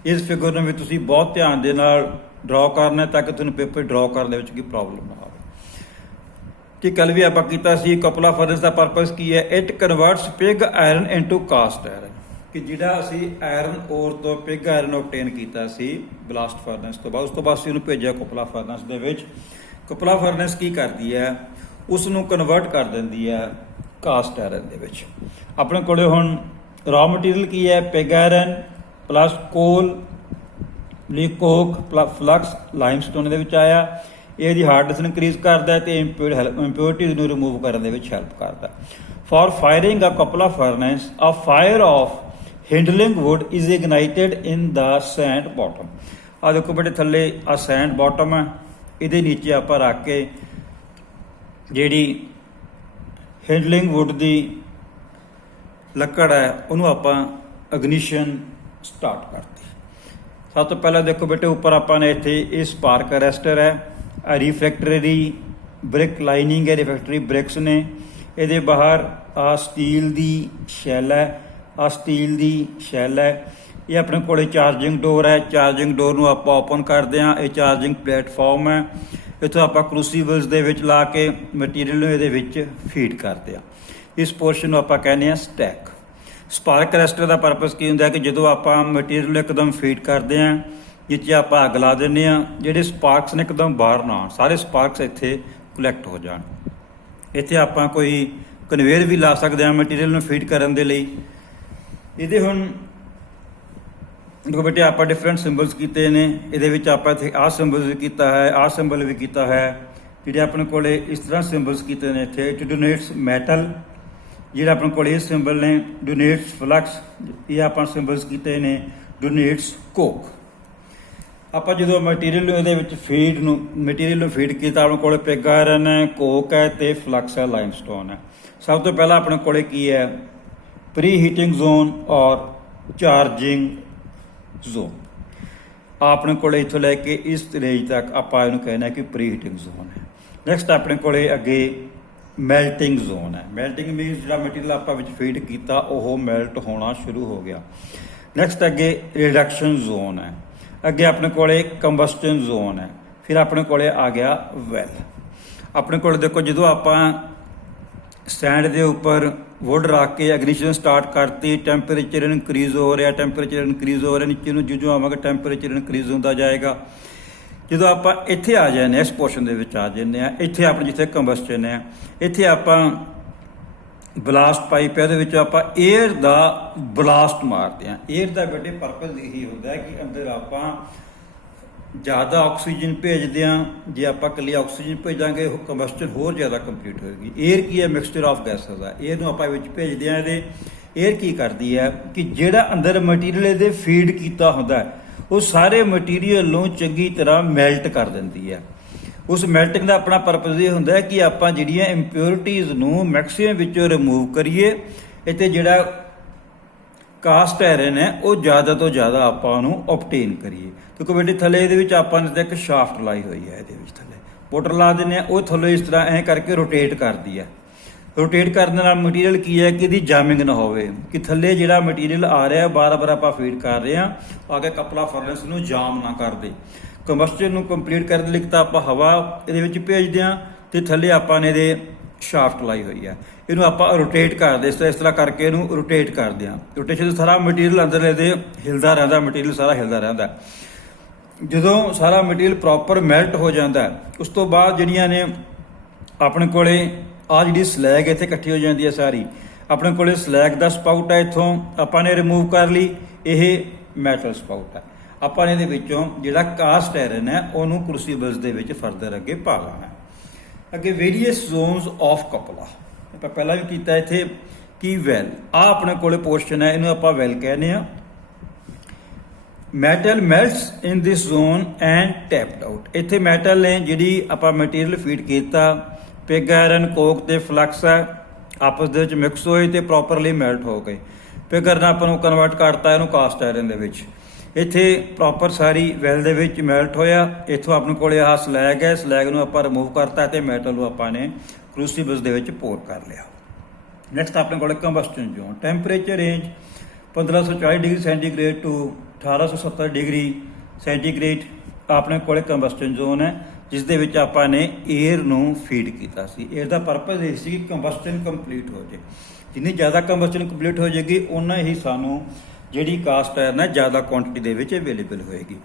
ਇਸ ਫਿਗਰ ਨੂੰ ਵੀ ਤੁਸੀਂ ਬਹੁਤ ਧਿਆਨ ਦੇ ਨਾਲ ਡਰਾ ਕਰਨਾ ਤਾਂ ਕਿ ਤੁਹਾਨੂੰ ਪੇਪਰ ਡਰਾ ਕਰਨ ਦੇ ਵਿੱਚ ਕੋਈ ਪ੍ਰੋਬਲਮ ਨਾ ਆਵੇ। ਕਿ ਕੱਲ ਵੀ ਆਪਾਂ ਕੀਤਾ ਸੀ ਕਪਲਾ ਫਰਨੈਸ ਦਾ ਪਰਪਸ ਕੀ ਹੈ, it converts pig iron into cast iron. ਕਿ ਜਿਹੜਾ ਅਸੀਂ ਆਇਰਨ ਓਰ ਤੋਂ ਪਿਗ ਆਇਰਨ ਓਬਟੇਨ ਕੀਤਾ ਸੀ ਬਲਾਸਟ ਫਰਨੈਸ ਤੋਂ ਬਾਅਦ, ਉਸ ਤੋਂ ਬਾਅਦ ਅਸੀਂ ਉਹਨੂੰ ਭੇਜਿਆ ਕਪਲਾ ਫਰਨੈਸ ਦੇ ਵਿੱਚ। ਕਪਲਾ ਫਰਨੈਸ ਕੀ ਕਰਦੀ ਹੈ, ਉਸ ਨੂੰ ਕਨਵਰਟ ਕਰ ਦਿੰਦੀ ਹੈ ਕਾਸਟ ਆਇਰਨ ਦੇ ਵਿੱਚ। ਆਪਣੇ ਕੋਲੇ ਹੁਣ ਰॉ ਮਟੀਰੀਅਲ ਕੀ ਹੈ, ਪਿਗ ਆਇਰਨ ਪਲੱਸ ਕੋਲ, ਕੋਕ, ਫਲਕਸ, ਲਾਈਮਸਟੋਨ ਦੇ ਵਿੱਚ ਆਇਆ। ਇਹਦੀ ਹਾਰਡਨੈਸ ਇਨਕਰੀਜ਼ ਕਰਦਾ ਤੇ ਇੰਪਿਓਰਿਟੀਜ਼ ਨੂੰ ਰਿਮੂਵ ਕਰਨ ਦੇ ਵਿੱਚ ਹੈਲਪ ਕਰਦਾ। For firing a cupola furnace a fire of kindling wood is ignited in the sand bottom. ਆ ਦੇਖੋ ਬੇਟੇ ਥੱਲੇ ਆ ਸੈਂਡ ਬॉटम ਹੈ, ਇਹਦੇ ਨੀਚੇ ਆਪਾਂ ਰੱਖ ਕੇ ਜਿਹੜੀ ਹਿੰਡਲਿੰਗ ਵੁੱਡ ਦੀ ਲੱਕੜ ਹੈ ਉਹਨੂੰ ਆਪਾਂ ਇਗਨੀਸ਼ਨ ਸਟਾਰਟ ਕਰਤੀ। ਸਭ ਤੋਂ ਪਹਿਲਾਂ ਦੇਖੋ ਬੇਟੇ ਉੱਪਰ ਆਪਾਂ ਨੇ ਇੱਥੇ ਇਹ ਸਪਾਰਕ ਅਰੈਸਟਰ ਹੈ, ਰਿਫਰੈਕਟਰੀ ਬ੍ਰਿਕ ਲਾਈਨਿੰਗ ਹੈ, ਰਿਫਰੈਕਟਰੀ ਬ੍ਰਿਕਸ ਨੇ। ਇਹਦੇ ਬਾਹਰ ਆ ਸਟੀਲ ਦੀ ਸ਼ੈਲ ਹੈ, ਆ ਸਟੀਲ ਦੀ ਸ਼ੈਲ ਹੈ। ਇਹ ਆਪਣੇ ਕੋਲੇ ਚਾਰਜਿੰਗ ਡੋਰ ਹੈ, ਚਾਰਜਿੰਗ ਡੋਰ ਨੂੰ ਆਪਾਂ ਓਪਨ ਕਰਦੇ ਹਾਂ। ਇਹ ਚਾਰਜਿੰਗ ਪਲੇਟਫਾਰਮ ਹੈ, ਇੱਥੋਂ ਆਪਾਂ ਕਰੂਸੀਬਲਸ ਦੇ ਵਿੱਚ ਲਾ ਕੇ ਮਟੀਰੀਅਲ ਨੂੰ ਇਹਦੇ ਵਿੱਚ ਫੀਡ ਕਰਦੇ ਹਾਂ। ਇਸ ਪੋਰਸ਼ਨ ਨੂੰ ਆਪਾਂ ਕਹਿੰਦੇ ਹਾਂ ਸਟੈਕ। ਸਪਾਰਕ ਅਰੈਸਟਰ ਦਾ ਪਰਪਸ ਕੀ ਹੁੰਦਾ ਕਿ ਜਦੋਂ ਆਪਾਂ ਮਟੀਰੀਅਲ ਨੂੰ ਇੱਕਦਮ ਫੀਡ ਕਰਦੇ ਹਾਂ, ਜਿੱਥੇ ਆਪਾਂ ਅੱਗ ਲਾ ਦਿੰਦੇ ਹਾਂ, ਜਿਹੜੇ ਸਪਾਰਕਸ ਨੇ ਇੱਕਦਮ ਬਾਹਰ ਨਾ ਆਉਣ, ਸਾਰੇ ਸਪਾਰਕਸ ਇੱਥੇ ਕਲੈਕਟ ਹੋ ਜਾਣ। ਇੱਥੇ ਆਪਾਂ ਕੋਈ ਕਨਵੇਅਰ ਵੀ ਲਾ ਸਕਦੇ ਹਾਂ ਮਟੀਰੀਅਲ ਨੂੰ ਫੀਡ ਕਰਨ ਦੇ ਲਈ। ਇਹਦੇ ਹੁਣ ਦੇਖੋ ਬੇਟੇ ਆਪਾਂ ਡਿਫਰੈਂਟ ਸਿੰਬਲਸ ਕੀਤੇ ਨੇ, ਇਹਦੇ ਵਿੱਚ ਆਪਾਂ ਇੱਥੇ ਆਹ ਸਿੰਬਲ ਵੀ ਕੀਤਾ ਹੈ, ਆਹ ਸਿੰਬਲ ਵੀ ਕੀਤਾ ਹੈ। ਜਿਹੜੇ ਆਪਣੇ ਕੋਲੇ ਇਸ ਤਰ੍ਹਾਂ ਸਿੰਬਲਸ ਕੀਤੇ ਨੇ ਇੱਥੇ ਟੂ ਡੋਨੇਟਸ ਮੈਟਲ, ਜਿਹੜਾ ਆਪਣੇ ਕੋਲ ਇਹ ਸਿੰਬਲ ਨੇ ਡੋਨੇਟਸ ਫਲਕਸ, ਇਹ ਆਪਾਂ ਸਿੰਬਲਸ ਕੀਤੇ ਨੇ ਡੋਨੇਟਸ ਕੋਕ। ਆਪਾਂ ਜਦੋਂ ਮਟੀਰੀਅਲ ਨੂੰ ਇਹਦੇ ਵਿੱਚ ਮਟੀਰੀਅਲ ਨੂੰ ਫੀਡ ਕੀਤਾ, ਆਪਣੇ ਕੋਲ ਪਿਗ ਆਇਰਨ ਹੈ, ਕੋਕ ਹੈ ਤੇ ਫਲਕਸ ਹੈ, ਲਾਈਮਸਟੋਨ ਹੈ। ਸਭ ਤੋਂ ਪਹਿਲਾਂ ਆਪਣੇ ਕੋਲੇ ਕੀ ਹੈ, ਪ੍ਰੀ ਹੀਟਿੰਗ ਜ਼ੋਨ ਔਰ ਚਾਰਜਿੰਗ ਜ਼ੋਨ। ਆਪਣੇ ਕੋਲੇ ਇੱਥੋਂ ਲੈ ਕੇ ਇਸ ਰੇਂਜ ਤੱਕ ਆਪਾਂ ਇਹਨੂੰ ਕਹਿੰਦੇ ਕਿ ਪ੍ਰੀ ਹੀਟਿੰਗ ਜ਼ੋਨ ਹੈ। ਨੈਕਸਟ ਆਪਣੇ ਕੋਲੇ ਅੱਗੇ ਮੈਲਟਿੰਗ ਜ਼ੋਨ ਹੈ। ਮੈਲਟਿੰਗ ਮੀਨਸ ਜਿਹੜਾ ਮਟੀਰੀਅਲ ਆਪਾਂ ਵਿੱਚ ਫੀਡ ਕੀਤਾ ਉਹ ਮੈਲਟ ਹੋਣਾ ਸ਼ੁਰੂ ਹੋ ਗਿਆ। ਨੈਕਸਟ ਅੱਗੇ ਰਿਡਕਸ਼ਨ ਜ਼ੋਨ ਹੈ। ਅੱਗੇ ਆਪਣੇ ਕੋਲੇ ਕੰਬਸਟਨ ਜ਼ੋਨ ਹੈ। ਫਿਰ ਆਪਣੇ ਕੋਲੇ ਆ ਗਿਆ ਵੈਲ। ਆਪਣੇ ਕੋਲ ਦੇਖੋ ਜਦੋਂ ਆਪਾਂ ਸਟੈਂਡ ਦੇ ਉੱਪਰ ਵੁੱਡ ਰੱਖ ਕੇ ਇਗਨੀਸ਼ਨ ਸਟਾਰਟ ਕਰਤੀ, ਟੈਂਪਰੇਚਰ ਇਨਕਰੀਜ਼ ਹੋ ਰਿਹਾ, ਨੀਚੇ ਨੂੰ ਜਿਉਂ ਆਵਾਂਗੇ ਟੈਂਪਰੇਚਰ ਇਨਕਰੀਜ਼ ਹੁੰਦਾ ਜਾਏਗਾ। ਜਦੋਂ ਆਪਾਂ ਇੱਥੇ ਆ ਜਾਂਦੇ ਹਾਂ, ਇਸ ਪੋਰਸ਼ਨ ਦੇ ਵਿੱਚ ਆ ਜਾਂਦੇ ਹਾਂ, ਇੱਥੇ ਆਪਣੇ ਜਿੱਥੇ ਕੰਬਸਟਨ ਹੈ, ਇੱਥੇ ਆਪਾਂ ਬਲਾਸਟ ਪਾਈਪ ਹੈ, ਉਹਦੇ ਵਿੱਚ ਆਪਾਂ ਏਅਰ ਦਾ ਬਲਾਸਟ ਮਾਰਦੇ ਹਾਂ। ਏਅਰ ਦਾ ਬੇਟੇ ਪਰਪਸ ਇਹੀ ਹੁੰਦਾ ਹੈ ਕਿ ਅੰਦਰ ਆਪਾਂ ਜ਼ਿਆਦਾ ਆਕਸੀਜਨ ਭੇਜਦੇ ਹਾਂ। ਜੇ ਆਪਾਂ ਇਕੱਲੀ ਆਕਸੀਜਨ ਭੇਜਾਂਗੇ ਉਹ ਕੰਬਸਟਨ ਹੋਰ ਜ਼ਿਆਦਾ ਕੰਪਲੀਟ ਹੋਏਗੀ। ਏਅਰ ਕੀ ਹੈ, ਮਿਕਸਚਰ ਆਫ ਗੈਸਸ ਹੈ। ਏਅਰ ਨੂੰ ਆਪਾਂ ਵਿੱਚ ਭੇਜਦੇ ਹਾਂ। ਇਹਦੇ ਏਅਰ ਕੀ ਕਰਦੀ ਹੈ ਕਿ ਜਿਹੜਾ ਅੰਦਰ ਮਟੀਰੀਅਲ ਇਹਦੇ ਫੀਡ ਕੀਤਾ ਹੁੰਦਾ ਉਹ ਸਾਰੇ ਮਟੀਰੀਅਲ ਨੂੰ ਚੰਗੀ ਤਰ੍ਹਾਂ ਮੈਲਟ ਕਰ ਦਿੰਦੀ ਹੈ। ਉਸ ਮੈਲਟਿੰਗ ਦਾ ਆਪਣਾ ਪਰਪਸ ਇਹ ਹੁੰਦਾ ਕਿ ਆਪਾਂ ਜਿਹੜੀਆਂ ਇੰਪਿਓਰਿਟੀਜ਼ ਨੂੰ ਮੈਕਸੀਮਮ ਵਿੱਚੋਂ ਰਿਮੂਵ ਕਰੀਏ। ਇੱਥੇ ਜਿਹੜਾ ਕਾਸਟ ਆਇਰਨ ਹੈ ਉਹ ਜ਼ਿਆਦਾ ਤੋਂ ਜ਼ਿਆਦਾ ਆਪਾਂ ਉਹਨੂੰ ਓਬਟੇਨ ਕਰੀਏ। ਕਿਉਂਕਿ ਬੇਟੇ ਥੱਲੇ ਇਹਦੇ ਵਿੱਚ ਆਪਾਂ ਨੇ ਇੱਕ ਸ਼ਾਫਟ ਲਾਈ ਹੋਈ ਹੈ, ਇਹਦੇ ਵਿੱਚ ਥੱਲੇ ਮੋਟਰ ਲਾ ਦਿੰਦੇ ਹਾਂ, ਉਹ ਥੱਲੇ ਇਸ ਤਰ੍ਹਾਂ ਐਂ ਕਰਕੇ ਰੋਟੇਟ ਕਰਦੀ ਹੈ। ਰੋਟੇਟ ਕਰਨ ਨਾਲ ਮਟੀਰੀਅਲ ਕੀ ਹੈ ਕਿ ਇਹਦੀ ਜਾਮਿੰਗ ਨਾ ਹੋਵੇ, ਕਿ ਥੱਲੇ ਜਿਹੜਾ ਮਟੀਰੀਅਲ ਆ ਰਿਹਾ ਬਾਰ-ਬਾਰ ਆਪਾਂ ਫੀਡ ਕਰ ਰਹੇ ਹਾਂ, ਆ ਕੇ ਕਪਲਾ ਫਰਨੈਸ ਨੂੰ ਜਾਮ ਨਾ ਕਰ ਦੇ। ਕੰਬਸਟਨ ਨੂੰ ਕੰਪਲੀਟ ਕਰਨ ਲਈ ਤਾਂ ਆਪਾਂ ਹਵਾ ਇਹਦੇ ਵਿੱਚ ਭੇਜਦੇ ਹਾਂ ਤੇ ਥੱਲੇ ਆਪਾਂ ਨੇ ਇਹਦੇ ਸ਼ਾਫਟ ਲਾਈ ਹੋਈ ਹੈ। ਇਹਨੂੰ ਆਪਾਂ ਰੋਟੇਟ ਕਰਦੇ, ਇਸ ਤਰ੍ਹਾਂ ਕਰਕੇ ਇਹਨੂੰ ਰੋਟੇਟ ਕਰਦੇ ਹਾਂ। ਰੋਟੇਸ਼ਨ ਸਾਰਾ ਮਟੀਰੀਅਲ ਅੰਦਰ ਇਹਦੇ ਹਿਲਦਾ ਰਹਿੰਦਾ, ਮਟੀਰੀਅਲ ਸਾਰਾ ਹਿਲਦਾ ਰਹਿੰਦਾ। ਜਦੋਂ ਸਾਰਾ ਮਟੀਰੀਅਲ ਪ੍ਰੋਪਰ ਮੈਲਟ ਹੋ ਜਾਂਦਾ ਉਸ ਤੋਂ ਬਾਅਦ ਜਿਹੜੀਆਂ ਨੇ ਆਪਣੇ ਕੋਲੇ ਆ ਜਿਹੜੀ ਸਲੈਗ ਇੱਥੇ ਇਕੱਠੀ ਹੋ ਜਾਂਦੀ ਹੈ ਸਾਰੀ, ਆਪਣੇ ਕੋਲੇ ਸਲੈਗ ਦਾ ਸਪਾਊਟ ਹੈ, ਇੱਥੋਂ ਆਪਾਂ ਨੇ ਰਿਮੂਵ ਕਰ ਲਈ। ਇਹ ਮੈਟਲ ਸਪਾਊਟ ਹੈ। ਆਪਾਂ ਨੇ ਇਹਦੇ ਵਿੱਚੋਂ ਜਿਹੜਾ ਕਾਸਟ ਆਇਰਨ ਹੈ ਉਹਨੂੰ ਕਰੂਸੀਬਲਸ ਦੇ ਵਿੱਚ ਫਰਦਰ ਅੱਗੇ ਪਾ ਲੈਣਾ। ਅੱਗੇ ਵੇਰੀਅਸ ਜ਼ੋਨਸ ਆਫ ਕਪਲਾ ਆਪਾਂ ਪਹਿਲਾਂ ਵੀ ਕੀਤਾ ਇੱਥੇ ਕੀ ਵੈਲ। ਆ ਆਪਣੇ ਕੋਲੇ ਪੋਰਸ਼ਨ ਹੈ, ਇਹਨੂੰ ਆਪਾਂ ਵੈਲ ਕਹਿੰਦੇ ਆ। Metal melts in this zone and tapped out. ਇੱਥੇ ਮੈਟਲ ਨੇ ਜਿਹੜੀ ਆਪਾਂ ਮਟੀਰੀਅਲ ਫੀਡ ਕੀਤਾ, ਪਿਗ ਆਇਰਨ, ਕੋਕ ਤੇ ਫਲਕਸ ਹੈ, ਆਪਸ ਦੇ ਵਿੱਚ ਮਿਕਸ ਹੋਏ ਤੇ ਪ੍ਰੋਪਰਲੀ ਮੈਲਟ ਹੋ ਗਏ। ਪਿਗ ਆਇਰਨ ਆਪਾਂ ਨੂੰ ਕਨਵਰਟ ਕਰਤਾ ਇਹਨੂੰ ਕਾਸਟ ਆਇਰਨ ਦੇ ਵਿੱਚ। ਇੱਥੇ ਪ੍ਰੋਪਰ ਸਾਰੀ ਵੈਲ ਦੇ ਵਿੱਚ ਮੈਲਟ ਹੋਇਆ। ਇੱਥੋਂ ਆਪਣੇ ਕੋਲੇ ਆਹ ਸਲੈਗ ਹੈ, ਸਲੈਗ ਨੂੰ ਆਪਾਂ ਰਿਮੂਵ ਕਰਤਾ ਤੇ ਮੈਟਲ ਨੂੰ ਆਪਾਂ ਨੇ ਕਰੂਸੀਬਲਸ ਦੇ ਵਿੱਚ ਪੋਰ ਕਰ ਲਿਆ। ਨੈਕਸਟ ਆਪਣੇ ਕੋਲੇ combustion zone. Temperature range 1540 degree centigrade to 1870 degree centigrade ਆਪਣੇ ਕੋਲੇ ਕੰਬਸਟਨ ਜ਼ੋਨ ਹੈ, ਜਿਸ ਦੇ ਵਿੱਚ ਆਪਾਂ ਨੇ ਏਅਰ ਨੂੰ ਫੀਡ ਕੀਤਾ ਸੀ। ਏਅਰ ਦਾ ਪਰਪਸ ਇਹ ਸੀ ਕਿ ਕੰਬਸਟਨ ਕੰਪਲੀਟ ਹੋ ਜਾਏ। ਜਿੰਨੀ ਜ਼ਿਆਦਾ ਕੰਬਸਟਨ ਕੰਪਲੀਟ ਹੋ ਜਾਏਗੀ ਉਨਾ ਹੀ ਸਾਨੂੰ ਜਿਹੜੀ ਕਾਸਟ ਆਇਰਨ ਹੈ ਜ਼ਿਆਦਾ ਕੁਆਂਟਿਟੀ ਦੇ ਵਿੱਚ ਅਵੇਲੇਬਲ ਹੋਏਗੀ।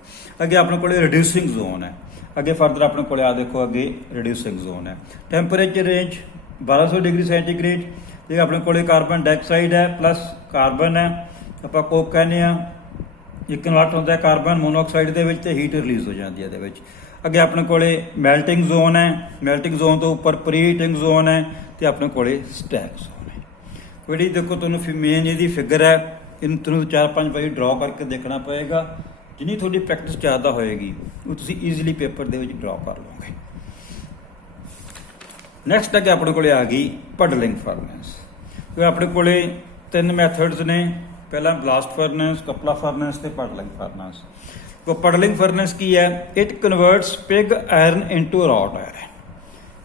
ਅੱਗੇ ਆਪਣੇ ਕੋਲੇ ਰਿਡਿਊਸਿੰਗ ਜ਼ੋਨ ਹੈ। ਅੱਗੇ ਫਰਦਰ ਆਪਣੇ ਕੋਲੇ ਆ ਦੇਖੋ ਅੱਗੇ ਰਿਡਿਊਸਿੰਗ ਜ਼ੋਨ ਹੈ। ਟੈਂਪਰੇਚਰ ਰੇਂਜ 1200 ਡਿਗਰੀ ਸੈਂਟੀਗ੍ਰੇਡ ਤੇ ਆਪਣੇ ਕੋਲੇ ਕਾਰਬਨ ਡਾਈਆਕਸਾਈਡ ਹੈ ਪਲੱਸ ਕਾਰਬਨ ਹੈ, ਆਪਾਂ ਕੋਕ ਕਹਿੰਦੇ ਆ। ਇਹ ਕਨਵਰਟ ਹੁੰਦਾ ਕਾਰਬਨ ਮੋਨੋਆਕਸਾਈਡ ਦੇ ਵਿੱਚ ਤੇ ਹੀਟ ਰਿਲੀਜ਼ ਹੋ ਜਾਂਦੀ ਹੈ ਇਹਦੇ ਵਿੱਚ। ਅੱਗੇ ਆਪਣੇ ਕੋਲੇ ਮੈਲਟਿੰਗ ਜ਼ੋਨ ਹੈ, ਮੈਲਟਿੰਗ ਜ਼ੋਨ ਤੋਂ ਉੱਪਰ ਪ੍ਰੀ ਹੀਟਿੰਗ ਜ਼ੋਨ ਹੈ ਤੇ ਆਪਣੇ ਕੋਲੇ ਸਟੈਕ ਜ਼ੋਨ ਹੈ। ਜਿਹੜੀ ਦੇਖੋ ਤੁਹਾਨੂੰ ਮੇਨ ਇਹਦੀ ਫਿਗਰ ਹੈ, ਇਹਨੂੰ ਤੁਹਾਨੂੰ 4-5 ਵਾਰੀ ਡਰਾ ਕਰਕੇ ਦੇਖਣਾ ਪਏਗਾ। ਜਿੰਨੀ ਤੁਹਾਡੀ ਪ੍ਰੈਕਟਿਸ ਜ਼ਿਆਦਾ ਹੋਏਗੀ ਉਹ ਤੁਸੀਂ ਈਜ਼ੀਲੀ ਪੇਪਰ ਦੇ ਵਿੱਚ ਡਰਾ ਕਰ ਲਓਗੇ। ਨੈਕਸਟ ਅੱਗੇ ਆਪਣੇ ਕੋਲੇ ਆ ਗਈ ਪਡਲਿੰਗ ਫਰਨੈਸ। ਤੇ ਆਪਣੇ ਕੋਲੇ 3 ਮੈਥਡਸ ਨੇ, ਪਹਿਲਾਂ ਬਲਾਸਟ ਫਰਨੈਸ, ਕਪਲਾ ਫਰਨੈਸ ਤੇ ਪਡਲਿੰਗ ਫਰਨੈਸ। तो पडलिंग फर्नेस की है, it converts pig iron into wrought iron.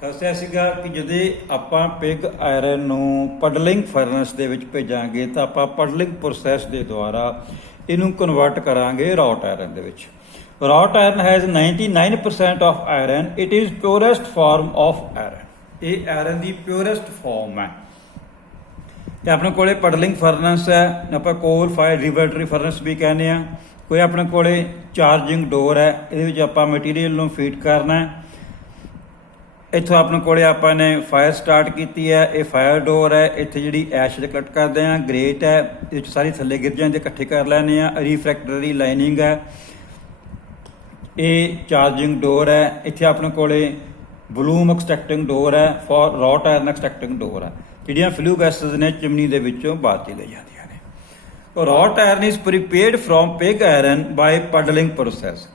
ਦੱਸਿਆ ਸੀਗਾ ਕਿ ਜਦੋਂ ਆਪਾਂ ਪਿਗ ਆਇਰਨ ਨੂੰ ਪਡਲਿੰਗ ਫਰਨੈਸ ਦੇ ਵਿੱਚ ਭੇਜਾਂਗੇ ਤਾਂ ਆਪਾਂ ਪਡਲਿੰਗ ਪ੍ਰੋਸੈਸ ਦੇ ਦੁਆਰਾ ਇਹਨੂੰ ਕਨਵਰਟ ਕਰਾਂਗੇ ਰੌਟ ਆਇਰਨ ਦੇ ਵਿੱਚ। Wrought iron has 99% of iron, it is purest form of iron. ਇਹ ਆਇਰਨ ਦੀ ਪਿਓਰੈਸਟ ਫਾਰਮ ਹੈ। ਤੇ ਆਪਣੇ ਕੋਲੇ ਪਡਲਿੰਗ ਫਰਨੈਸ ਹੈ, ਆਪਾਂ ਕੋਲ ਫਾਇਰ ਰਿਵਰਟਰੀ ਫਰਨੈਸ ਵੀ ਕਹਿੰਦੇ ਆ। ਕੋਈ ਆਪਣੇ ਕੋਲੇ ਚਾਰਜਿੰਗ ਡੋਰ ਹੈ, ਇਹਦੇ ਵਿੱਚ ਆਪਾਂ ਮਟੀਰੀਅਲ ਨੂੰ ਫੀਡ ਕਰਨਾ ਹੈ। ਇੱਥੋਂ ਆਪਣੇ ਕੋਲੇ ਆਪਾਂ ਨੇ ਫਾਇਰ ਸਟਾਰਟ ਕੀਤੀ ਹੈ, ਇਹ ਫਾਇਰ ਡੋਰ ਹੈ। ਇੱਥੇ ਜਿਹੜੀ ਐਸ਼ ਕੱਟ ਕਰਦੇ ਆ, ਗ੍ਰੇਟ ਹੈ, ਇਹ ਵਿੱਚ ਸਾਰੀ ਥੱਲੇ ਗਿਰ ਜਾਂਦੇ, ਇਕੱਠੇ ਕਰ ਲੈਣੇ ਆ। ਰਿਫਰੈਕਟਰੀ ਲਾਈਨਿੰਗ ਹੈ, ਇਹ ਚਾਰਜਿੰਗ ਡੋਰ ਹੈ। ਇੱਥੇ ਆਪਣੇ ਕੋਲੇ ਬਲੂਮ ਐਕਸਟ੍ਰੈਕਟਿੰਗ ਡੋਰ ਹੈ, ਫॉर ਰੌਟ ਆਇਰਨ ਐਕਸਟ੍ਰੈਕਟਿੰਗ ਡੋਰ ਹੈ। ਜਿਹੜੀਆਂ ਫਲੂ ਗੈਸਸ ਨੇ ਚਿਮਨੀ ਦੇ ਵਿੱਚੋਂ ਬਾਹਰ ਚਲੇ ਜਾਂਦੀਆਂ। Wrought iron is prepared from pig iron by puddling process.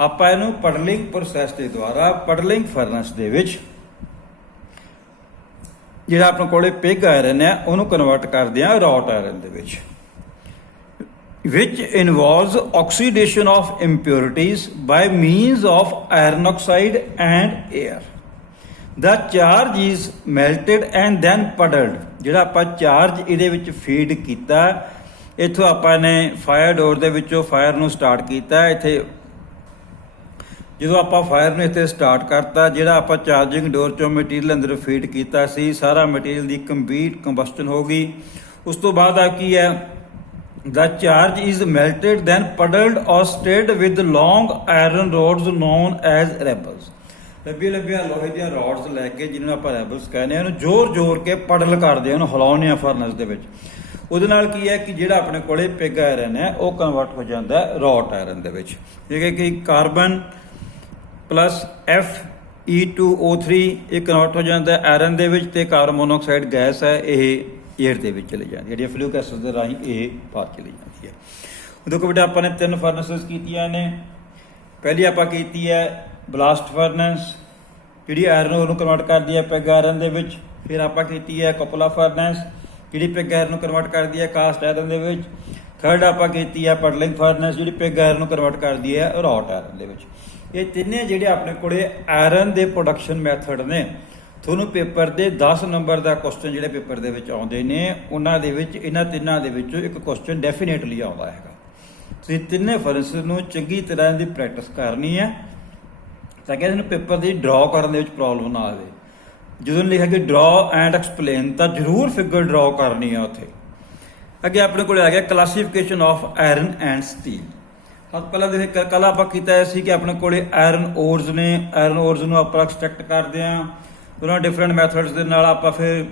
ਆਪਾਂ ਇਹਨੂੰ ਪਡਲਿੰਗ ਪ੍ਰੋਸੈਸ ਦੇ ਦੁਆਰਾ ਪਡਲਿੰਗ ਫਰਨੈਸ ਦੇ ਵਿੱਚ ਜਿਹੜਾ ਆਪਣੇ ਕੋਲੇ ਪਿਗ ਆਇਰਨ ਹੈ ਉਹਨੂੰ ਕਨਵਰਟ ਕਰਦੇ ਆ ਰੌਟ ਆਇਰਨ ਦੇ ਵਿੱਚ, which involves oxidation of impurities by means of iron oxide and air. The charge is melted and then puddled। ਜਿਹੜਾ ਆਪਾਂ ਚਾਰਜ ਇਹਦੇ ਵਿੱਚ ਫੀਡ ਕੀਤਾ, ਇੱਥੋਂ ਆਪਾਂ ਨੇ ਫਾਇਰ ਡੋਰ ਦੇ ਵਿੱਚੋਂ ਫਾਇਰ ਨੂੰ ਸਟਾਰਟ ਕੀਤਾ। ਇੱਥੇ ਜਦੋਂ ਆਪਾਂ ਫਾਇਰ ਨੂੰ ਇੱਥੇ ਸਟਾਰਟ ਕਰਤਾ, ਜਿਹੜਾ ਆਪਾਂ ਚਾਰਜਿੰਗ ਡੋਰ ਚੋਂ ਮਟੀਰੀਅਲ ਅੰਦਰ ਫੀਡ ਕੀਤਾ ਸੀ, ਸਾਰਾ ਮਟੀਰੀਅਲ ਦੀ ਕੰਪਲੀਟ ਕੰਬਸਟਨ ਹੋ ਗਈ। ਉਸ ਤੋਂ ਬਾਅਦ ਆ ਕੀ ਹੈ, the charge is melted then puddled or stirred with long iron rods known as rebels। ਲੱਭੀਆਂ ਲੋਹੇ ਦੀਆਂ ਰੋਡਸ ਲੈ ਕੇ, ਜਿਹਨੂੰ ਆਪਾਂ ਰੈਬਲਸ ਕਹਿੰਦੇ ਆ, ਉਹਨੂੰ ਜ਼ੋਰ ਕੇ ਪਡਲ ਕਰਦੇ ਆ, ਉਹਨੂੰ ਹਿਲਾਉਂਦੇ ਆ ਫਰਨੈਸ ਦੇ ਵਿੱਚ। ਉਹਦੇ ਨਾਲ ਕੀ ਹੈ ਕਿ ਜਿਹੜਾ ਆਪਣੇ ਕੋਲੇ ਪਿਗ ਆਇਰਨ ਹੈ ਉਹ ਕਨਵਰਟ ਹੋ ਜਾਂਦਾ ਰੌਟ ਆਇਰਨ ਦੇ ਵਿੱਚ। ਠੀਕ ਹੈ ਕਿ ਕਾਰਬਨ ਪਲੱਸ Fe2O3 ਇਹ ਕਨਵਰਟ ਹੋ ਜਾਂਦਾ ਆਇਰਨ ਦੇ ਵਿੱਚ, ਤੇ ਕਾਰਬਨ ਮੋਨੋਆਕਸਾਈਡ ਗੈਸ ਹੈ ਇਹ ਏਅਰ ਦੇ ਵਿੱਚ ਚਲੀ ਜਾਂਦੀ ਹੈ, ਜਿਹੜੀਆਂ ਫਲੂ ਗੈਸਸ ਦੇ ਰਾਹੀਂ ਇਹ ਬਾਹਰ ਚਲੀ ਜਾਂਦੀ ਹੈ। ਦੇਖੋ ਬੇਟਾ ਆਪਾਂ ਨੇ 3 ਫਰਨੈਸਿਸ ਕੀਤੀਆਂ ਨੇ। ਪਹਿਲੀ ਆਪਾਂ ਕੀਤੀ ਹੈ ਬਲਾਸਟ ਫਰਨੈਸ, ਜਿਹੜੀ ਆਇਰਨ ਉਹਨੂੰ ਕਨਵਰਟ ਕਰਦੀ ਹੈ ਪਿਗ ਆਇਰਨ ਦੇ ਵਿੱਚ। ਫਿਰ ਆਪਾਂ ਕੀਤੀ ਹੈ ਕਪਲਾ ਫਰਨੈਸ, ਜਿਹੜੀ ਪਿਗ ਆਇਰਨ ਨੂੰ ਕਨਵਰਟ ਕਰਦੀ ਹੈ ਕਾਸਟ ਆਇਰਨ ਦੇ ਵਿੱਚ। ਥਰਡ ਆਪਾਂ ਕੀਤੀ ਹੈ ਪਡਲਿੰਗ ਫਰਨੈਸ, ਜਿਹੜੀ ਪਿਗ ਆਇਰਨ ਨੂੰ ਕਨਵਰਟ ਕਰਦੀ ਹੈ ਰੌਟ ਆਇਰਨ ਦੇ ਵਿੱਚ। ਇਹ ਤਿੰਨੇ ਜਿਹੜੇ ਆਪਣੇ ਕੋਲੇ ਆਇਰਨ ਦੇ ਪ੍ਰੋਡਕਸ਼ਨ ਮੈਥਡ ਨੇ। ਤੁਹਾਨੂੰ ਪੇਪਰ ਦੇ 10 ਨੰਬਰ ਦਾ ਕੁਐਸਚਨ ਜਿਹੜੇ ਪੇਪਰ ਦੇ ਵਿੱਚ ਆਉਂਦੇ ਨੇ, ਉਹਨਾਂ ਦੇ ਵਿੱਚ ਇਹਨਾਂ ਤਿੰਨਾਂ ਦੇ ਵਿੱਚੋਂ ਇੱਕ ਕੁਐਸਚਨ ਡੈਫੀਨੇਟਲੀ ਆਉਂਦਾ ਹੈਗਾ। ਤੁਸੀਂ ਤਿੰਨੇ ਫਰਨੈਸ ਨੂੰ ਚੰਗੀ ਤਰ੍ਹਾਂ ਦੀ ਪ੍ਰੈਕਟਿਸ ਕਰਨੀ ਹੈ ਤਾਂ ਕਿ ਇਹਨੂੰ ਪੇਪਰ ਦੀ ਡਰਾ ਕਰਨ ਦੇ ਵਿੱਚ ਪ੍ਰੋਬਲਮ ਨਾ ਆਵੇ। ਜਦੋਂ ਲਿਖਿਆ ਕਿ ਡਰਾ ਐਂਡ ਐਕਸਪਲੇਨ ਤਾਂ ਜ਼ਰੂਰ ਫਿਗਰ ਡਰਾ ਕਰਨੀ ਆ ਉੱਥੇ। ਅੱਗੇ ਆਪਣੇ ਕੋਲ ਆ ਗਿਆ classification of iron and steel. ਪਹਿਲਾਂ ਦੇਖੇ ਕੱਲ ਆਪਾਂ ਕੀਤਾ ਸੀ ਕਿ ਆਪਣੇ ਕੋਲੇ ਆਇਰਨ ਓਰਸ ਨੇ, ਆਇਰਨ ਓਰਸ ਨੂੰ ਆਪਾਂ ਐਕਸਟ੍ਰੈਕਟ ਕਰਦੇ ਹਾਂ, ਉਹਨਾਂ ਡਿਫਰੈਂਟ ਮੈਥਡਸ ਦੇ ਨਾਲ ਆਪਾਂ ਫਿਰ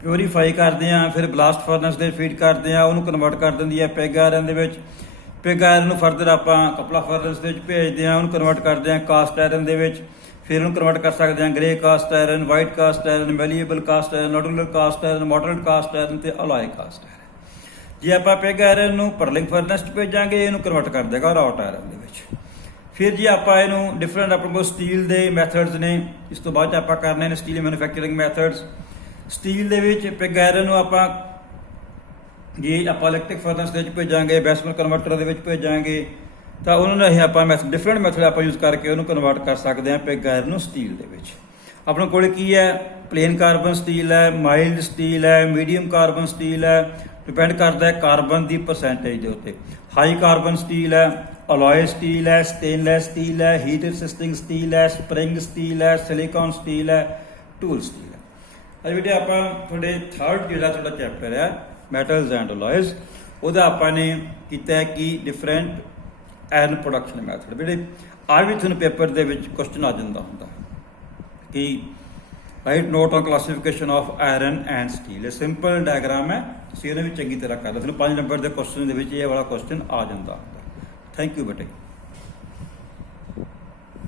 ਪਿਓਰੀਫਾਈ ਕਰਦੇ ਹਾਂ, ਫਿਰ ਬਲਾਸਟ ਫਰਨੈਸ ਦੇ ਫੀਡ ਕਰਦੇ ਹਾਂ, ਉਹਨੂੰ ਕਨਵਰਟ ਕਰ ਦਿੰਦੀ ਹੈ ਪਿਗ ਆਇਰਨ ਦੇ ਵਿੱਚ। ਪਿਗ ਆਇਰਨ ਨੂੰ ਫਰਦਰ ਆਪਾਂ ਕਪਲਾ ਫਰਨੈਸ ਦੇ ਵਿੱਚ ਭੇਜਦੇ ਹਾਂ, ਉਹਨੂੰ ਕਨਵਰਟ ਕਰਦੇ ਹਾਂ ਕਾਸਟ ਆਇਰਨ ਦੇ ਵਿੱਚ। ਫਿਰ ਉਹਨੂੰ ਕਨਵਰਟ ਕਰ ਸਕਦੇ ਹਾਂ grey cast iron, white cast iron, malleable cast iron, nodular cast iron, moderate cast iron ਤੇ ਅਲੋਏ ਕਾਸਟ ਆਇਰਨ। ਜੇ ਆਪਾਂ ਪਿਗ ਆਇਰਨ ਨੂੰ ਪਡਲਿੰਗ ਫਰਨੈਸ 'ਚ ਭੇਜਾਂਗੇ, ਇਹਨੂੰ ਕਨਵਰਟ ਕਰ ਦੇਗਾ ਰੌਟ ਆਇਰਨ ਦੇ ਵਿੱਚ। ਫਿਰ ਜੇ ਆਪਾਂ ਇਹਨੂੰ ਡਿਫਰੈਂਟ ਆਪਣੇ ਕੋਲ ਸਟੀਲ ਦੇ ਮੈਥਡਸ ਨੇ, ਇਸ ਤੋਂ ਬਾਅਦ ਆਪਾਂ ਕਰਨੇ ਨੇ ਸਟੀਲ ਮੈਨੂਫੈਕਚਰਿੰਗ ਮੈਥਡਸ। ਸਟੀਲ ਦੇ ਵਿੱਚ ਪਿਗ ਆਇਰਨ ਨੂੰ ਆਪਾਂ ਜੇ ਆਪਾਂ ਇਲੈਕਟ੍ਰਿਕ ਫਰਨੈਸ ਦੇ ਵਿੱਚ ਭੇਜਾਂਗੇ, ਬੈਸਮਲ ਕਨਵਰਟਰ ਦੇ ਵਿੱਚ ਭੇਜਾਂਗੇ, ਤਾਂ ਉਹਨਾਂ ਨੂੰ ਅਸੀਂ ਆਪਾਂ ਡਿਫਰੈਂਟ ਮੈਥਡ ਆਪਾਂ ਯੂਜ਼ ਕਰਕੇ ਉਹਨੂੰ ਕਨਵਰਟ ਕਰ ਸਕਦੇ ਹਾਂ ਪਿਗ ਆਇਰਨ ਨੂੰ ਸਟੀਲ ਦੇ ਵਿੱਚ। ਆਪਣੇ ਕੋਲ ਕੀ ਹੈ, ਪਲੇਨ ਕਾਰਬਨ ਸਟੀਲ ਹੈ, ਮਾਈਲਡ ਸਟੀਲ ਹੈ, ਮੀਡੀਅਮ ਕਾਰਬਨ ਸਟੀਲ ਹੈ, ਡਿਪੈਂਡ ਕਰਦਾ ਹੈ ਕਾਰਬਨ ਦੀ ਪਰਸੈਂਟੇਜ ਦੇ ਉੱਤੇ। ਹਾਈ ਕਾਰਬਨ ਸਟੀਲ ਹੈ, ਅਲੋਏ ਸਟੀਲ ਹੈ, ਸਟੇਨਲੈਸ ਸਟੀਲ ਹੈ, ਹੀਟ ਰੈਸਿਸਟਿੰਗ ਸਟੀਲ ਹੈ, ਸਪਰਿੰਗ ਸਟੀਲ ਹੈ, ਸਿਲੀਕਨ ਸਟੀਲ ਹੈ, ਟੂਲ ਸਟੀਲ ਹੈ। ਅੱਜ ਬੇਟੇ ਆਪਾਂ ਤੁਹਾਡੇ ਥਰਡ ਜਿਹੜਾ ਤੁਹਾਡਾ ਚੈਪਟਰ ਹੈ ਮੈਟਲਸ ਐਂਡ ਅਲੋਇਜ਼, ਉਹਦਾ ਆਪਾਂ ਨੇ ਕੀਤਾ ਹੈ ਕਿ ਡਿਫਰੈਂਟ ਆਇਰਨ ਪ੍ਰੋਡਕਸ਼ਨ ਮੈਥਡ। ਜਿਹੜੇ ਆ ਵੀ ਤੁਹਾਨੂੰ ਪੇਪਰ ਦੇ ਵਿੱਚ ਕੁਐਸਚਨ ਆ ਜਾਂਦਾ ਹੁੰਦਾ ਕਿ right note on classification of iron and steel. ਇਹ ਸਿੰਪਲ ਡਾਇਗਰਾਮ ਹੈ, ਤੁਸੀਂ ਇਹਨੂੰ ਵੀ ਚੰਗੀ ਤਰ੍ਹਾਂ ਕਰ ਲਓ। ਤੁਹਾਨੂੰ 5 ਨੰਬਰ ਦੇ ਕੁਐਸਚਨ ਦੇ ਵਿੱਚ ਇਹ ਵਾਲਾ ਕੁਐਸਚਨ ਆ ਜਾਂਦਾ ਹੁੰਦਾ। ਥੈਂਕ ਯੂ ਬੇਟੇ।